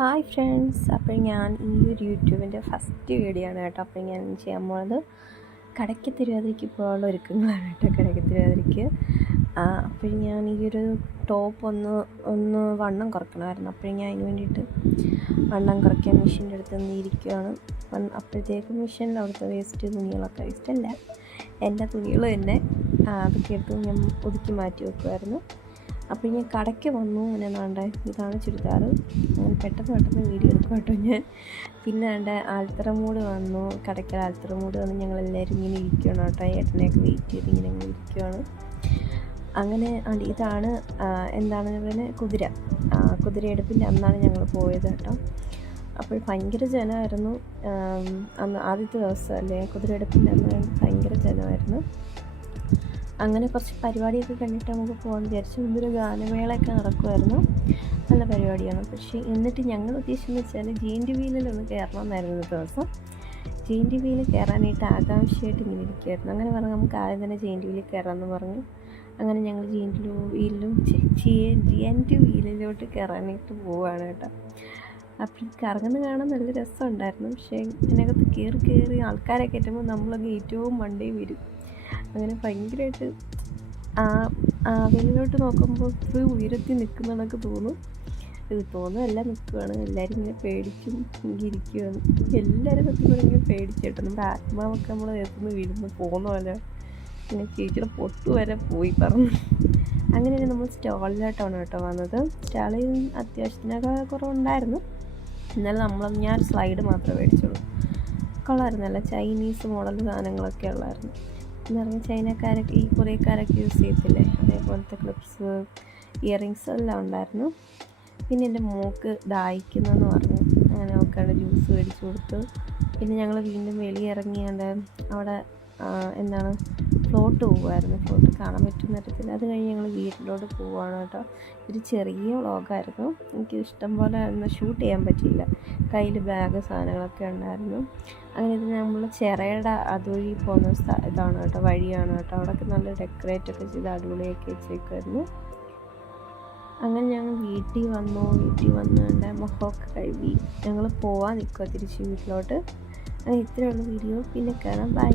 Hi friends, അപ്പോൾ ഞാൻ ഈ ഒരു യൂട്യൂബിൻ്റെ ഫസ്റ്റ് വീഡിയോ ആണ് കേട്ടോ. അപ്പോൾ ഞാൻ ചെയ്യാൻ പോകുന്നത് കടയ്ക്ക് തിരുവാതിരയ്ക്ക് പോകാനുള്ള ഒരുക്കങ്ങളാണ് കേട്ടോ. കടയ്ക്ക് തിരുവാതിരയ്ക്ക് അപ്പോൾ ഞാൻ ഈ ഒരു ടോപ്പ് ഒന്ന് വണ്ണം കുറയ്ക്കണമായിരുന്നു. അപ്പോൾ ഞാൻ അതിന് വേണ്ടിയിട്ട് വണ്ണം കുറയ്ക്കാൻ മെഷീൻ്റെ അടുത്ത് നിന്ന് ഇരിക്കുകയാണ്. അപ്പോഴത്തേക്കും മെഷീനിൽ അവിടുത്തെ വേസ്റ്റ് തുണികളൊക്കെ വേസ്റ്റല്ല, എൻ്റെ തുണികൾ തന്നെ അതൊക്കെ എടുത്ത് ഞാൻ ഒതുക്കി മാറ്റി വെക്കുമായിരുന്നു. അപ്പോൾ ഞാൻ കടയ്ക്ക് വന്നു. അങ്ങനെ വേണ്ട ഇതാണ് ചുരിദാർ. അങ്ങനെ പെട്ടെന്ന് വീഡിയോ എടുക്കും കേട്ടോ ഞാൻ. പിന്നെ വേണ്ട ആൽത്തറമൂട് വന്നു, കടയ്ക്കൽ ആൽത്തറമൂട് വന്ന് ഞങ്ങളെല്ലാവരും ഇങ്ങനെ ഇരിക്കുകയാണ് കേട്ടോ. ഏട്ടനെയൊക്കെ വെയിറ്റ് ചെയ്ത് ഇങ്ങനെ ഇരിക്കുകയാണ്. അങ്ങനെ ഇതാണ് എന്താണ് പറയുന്നത്, കുതിരയെടുപ്പിൻ്റെ അന്നാണ് ഞങ്ങൾ പോയത് കേട്ടോ. അപ്പോൾ ഭയങ്കര ജനമായിരുന്നു അന്ന്, ആദ്യത്തെ ദിവസം അല്ലേ കുതിരയെടുപ്പിൻ്റെ അന്ന് ഭയങ്കര ജനമായിരുന്നു. അങ്ങനെ കുറച്ച് പരിപാടിയൊക്കെ കണ്ടിട്ട് നമുക്ക് പോകാൻ വിചാരിച്ചു. മുമ്പൊരു ഗാനമേളയൊക്കെ നടക്കുമായിരുന്നു, നല്ല പരിപാടിയാണ്. പക്ഷേ എന്നിട്ട് ഞങ്ങൾ ഉദ്ദേശിച്ചെന്ന് വെച്ചാൽ JNTV-യിലൊന്ന് കയറണം എന്നായിരുന്നു ദിവസം. JNTV-യിൽ കയറാനായിട്ട് ആകാംക്ഷയായിട്ട് ഇങ്ങനെ ഇരിക്കുമായിരുന്നു. അങ്ങനെ പറഞ്ഞ് നമുക്ക് ആദ്യം തന്നെ JNTV-യിൽ കയറാമെന്ന് പറഞ്ഞു. അങ്ങനെ ഞങ്ങൾ JNTV-യിലോട്ട് കയറാനായിട്ട് പോവുകയാണ് കേട്ടോ. അപ്പോൾ കറങ്ങുന്ന കാണാൻ നല്ല രസമുണ്ടായിരുന്നു. പക്ഷേ ഇതിനകത്ത് കയറി ആൾക്കാരെ കയറ്റുമ്പോൾ നമ്മളങ്ങ് ഏറ്റവും മണ്ടയിൽ വരും. അങ്ങനെ ഭയങ്കരമായിട്ട് വെളിയിലോട്ട് നോക്കുമ്പോൾ ഇത്ര ഉയരത്തിൽ നിൽക്കുന്നതൊക്കെ തോന്നുന്നതല്ല, നിൽക്കുകയാണ്. എല്ലാവരും ഇങ്ങനെ പേടിക്കും ഇരിക്കുകയാണ്. എല്ലാവരും സത്യം ഇങ്ങനെ പേടിച്ചിട്ട് നമ്മുടെ ആത്മാവൊക്കെ നമ്മളെ നേരത്തുനിന്ന് വീഴുന്നു പോകുന്ന പോലെ. പിന്നെ ചേച്ചിയുടെ പൊട്ടു വരെ പോയി പറഞ്ഞു. അങ്ങനെ നമ്മൾ സ്റ്റാളിലോട്ടാണ് കേട്ടോ വന്നത്. സ്റ്റാളിൽ അത്യാവശ്യത്തിനൊക്കെ കുറവുണ്ടായിരുന്നു. എന്നാലും ഞാൻ സ്ലൈഡ് മാത്രമേ മേടിച്ചുള്ളൂ. കൊള്ളായിരുന്നല്ല, ചൈനീസ് മോഡൽ സാധനങ്ങളൊക്കെ ഉള്ളായിരുന്നു. എന്ന് പറഞ്ഞാൽ ചൈനക്കാരൊക്കെ ഈ കൊറിയക്കാരൊക്കെ യൂസ് ചെയ്യത്തില്ലേ, അതേപോലത്തെ ക്ലിപ്സ്, ഇയറിങ്സ് എല്ലാം ഉണ്ടായിരുന്നു. പിന്നെ എൻ്റെ മോൾക്ക് ദാഹിക്കുന്നെന്ന് പറഞ്ഞു. അങ്ങനെ അവൾക്കവിടെ ജ്യൂസ് മേടിച്ചു കൊടുത്തു. പിന്നെ ഞങ്ങൾ വീണ്ടും വെളിയിറങ്ങിയാണ്ട് അവിടെ ഫ്ലോട്ട് പോകുമായിരുന്നു. ഫ്ലോട്ട് കാണാൻ പറ്റുന്ന തരത്തിൽ. അത് കഴിഞ്ഞ് ഞങ്ങൾ വീട്ടിലോട്ട് പോവുകയാണ് കേട്ടോ. ഒരു ചെറിയ വ്ളോഗായിരുന്നു. എനിക്ക് ഇഷ്ടം പോലെ ഒന്നും ഷൂട്ട് ചെയ്യാൻ പറ്റിയില്ല, കയ്യിൽ ബാഗ് സാധനങ്ങളൊക്കെ ഉണ്ടായിരുന്നു. അങ്ങനെ ഇത് നമ്മൾ ചിറയുടെ അതുവഴി പോകുന്ന ഇതാണ് കേട്ടോ, വഴിയാണ് കേട്ടോ. അവിടെയൊക്കെ നല്ല ഡെക്കറേറ്റൊക്കെ ചെയ്ത് അടിപൊളിയാക്കി വെച്ചേക്കുമായിരുന്നു. അങ്ങനെ ഞങ്ങൾ വീട്ടിൽ വന്ന് എൻ്റെ മുഖമൊക്കെ കഴുകി ഞങ്ങൾ പോവാൻ നിൽക്കുക തിരിച്ച് വീട്ടിലോട്ട്. അങ്ങനെ ഇത്രയുള്ള വീഡിയോ. പിന്നെ കാണാം, ബൈ.